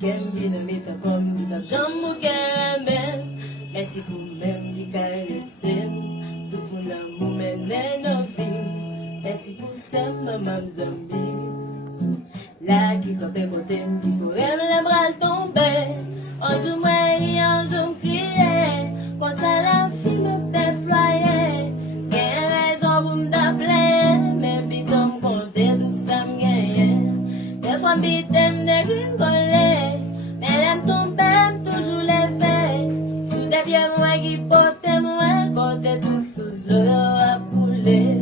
Kem qui ne met comme qui n'a jamais qu'aimé. Merci pour même qui caresse. Tout mon amour mène nos vies. Merci pour ça, maman Zambi. Là qui copé côté, qui pourrait me bras tomber. Un jour moi et un jour crier. Quand ça la fille me déployer. Quelle raison pour me d'appeler. Mais vite me compter tout ça me gagne. Des fois vite me degingole. Mais l'aime tomber toujours leve. Sous des pieds moi qui porte moi. Côté tout sous l'eau à couler.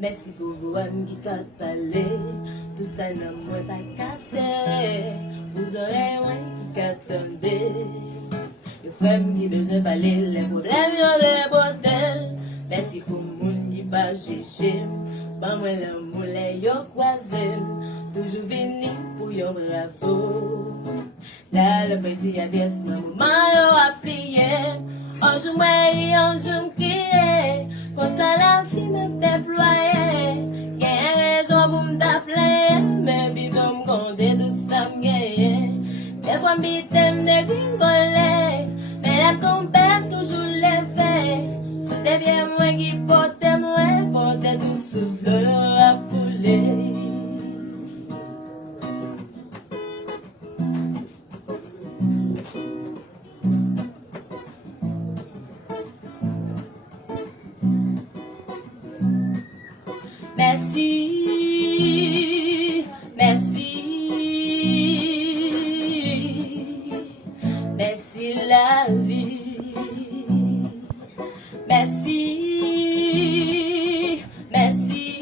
Merci pour vous qui qu'a parlé. Tout ça n'a moins pas cassé. Vous aurez moins qui qu'attendez. Le frère qui besoin de parler. Les problèmes y'ont les bretelles. Merci pour le monde qui pas chercher. Pas moi l'amour les y'ont croisé. Toujours venu pour y'en bravo. Là le petit adresse maman y'ont appuyé. Un jour moi et un jour crié. Quand ça la fille me déployer. Quelle raison pour me d'appeler. Mais bidon me compter tout ça me gagne. Des fois me degingole. Mais l'aime tomber toujours leve. Sous des pieds moi qui porte moi. Compter tout sous l'eau à couler. Merci, merci, merci la vie. Merci, merci,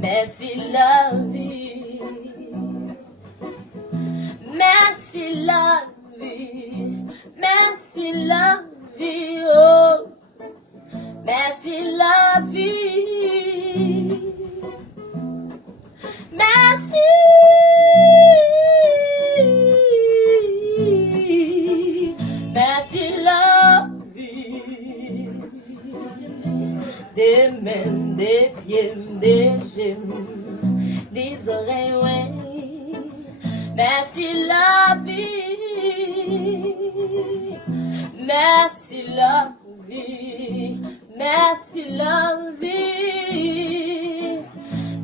merci la vie. Merci la vie, merci la vie, oh. Merci la vie. Merci. Merci la vie. Des mains, des pieds, des genoux, des oreilles, ouais. Merci la vie. Merci la vie. Merci la vie.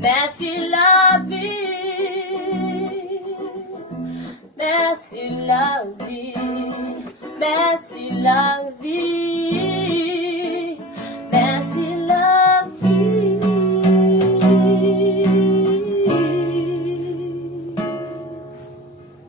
Merci la vie. Merci la vie. Merci la